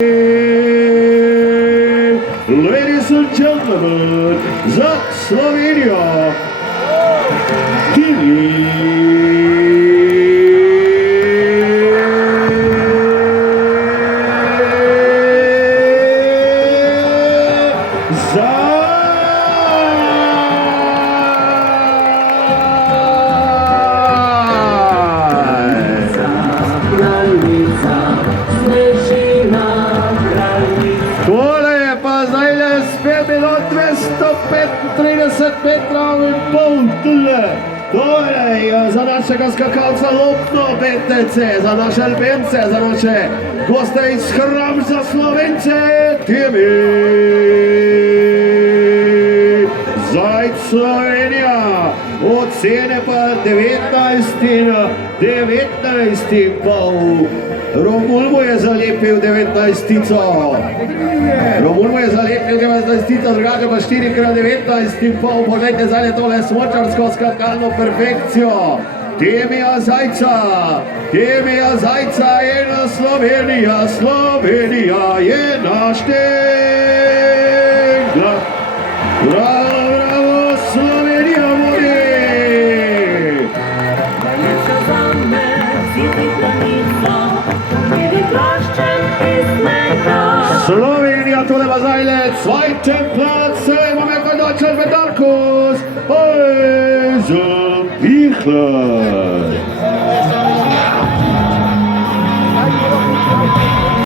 Ladies and gentlemen, za Slovenijo, Tole je pa zdaj le spet bilo 235 metrov in pol tule. Tole je za našega skakalca Lopno Betece, za naše Albence, za naše goste iz Hram za Slovence, Timi Zajc Slovenija. Ocene pa 19,5. Romun mu je zalepil 19-tico. Romun mu je zalepil 19-tico, drugače pa 4x19,5. Poglejte zdaj tole smočarsko skakalno perfekcijo. Temija Zajca. Temija Zajca je na Slovenija. Slovenija je naš tegla. Bravo, bravo, Slovenija vodi. Slowenija tole pa zdajle, zweiten Platz, imamo jako Deutschland mit Darkus, Eisenbichler.